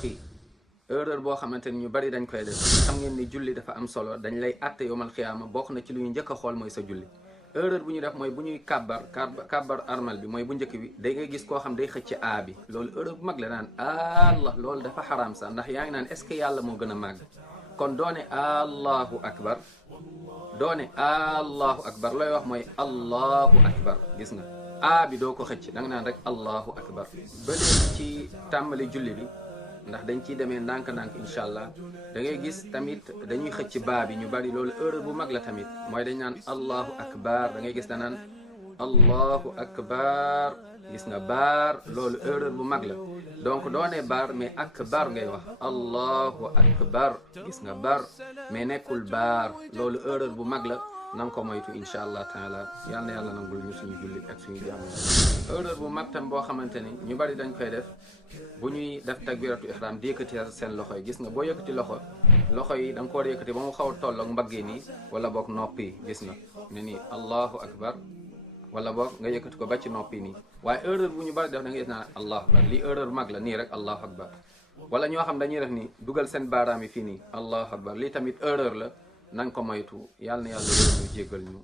mbokk yi erreur boo xamante ni ñu bari dañ koy def. xam ngeen ni julli dafa am solo, dañ lay àtte yowmal xiyaama, bokk na ci lu ñu njëkk a xool mooy sa julli. erreur bu ñu def mooy bu ñuy kàbbar armal bi mooy bu njëkk bi da ngay gis koo xam day xëcc a bi, loolu erreur bu mag la naan allah, loolu dafa xaraam sax, ndax yaa ngi naan est-ce que yàlla moo gën a màgg. kon doone allahu akbar, doone allahu akbar, looy wax mooy allahu akbar. gis nga a bi doo ko xëcc, da nga naan rek allahu akbar. ba léegi ci tàmbali julli bi, ndax dañ ciy demee ndànk-ndànk incha allah, da ngay gis tamit dañuy xëcc baa bi ñu bari, loolu erreur bu mag la tamit, mooy dañ naan allahu akbar, da ngay gis da naan allahu akbar. gis nga baar, loolu erreur bu mag la. donc doonee baar mais akbar ngay wax, allahu akbar. gis nga bar mais nekkul baar, loolu erreur bu mag la. na nga ko moytu incha allah taala. yal na yàlla nangul ñu suñu jullit ak suñu jàmm. erreur bu mag tam boo xamante ni ñu bari dañ koy def, bu ñuy def takbiratu ihram di yëkkati seen loxo yi. gis nga boo yëkkati loxo yi da nga ko war a yëkkati ba mu xaw a tolloog mbagg yi nii, wala boog noppi yi. gis nga ne nii allahu akbar, wala boog nga yëkkati ko ba ci noppi nii. waaye erreur bu ñu bari def da nga gis naa allahu akbar, lii erreur bu mag la, nii rek allahu akbar. wala ñoo xam dañuy def nii dugal seen baaraam yi fii nii allahu akbar, lii tamit erreur la. na nga ko moytu. yàlla na yàlla yërëm ñu jéggal ñu.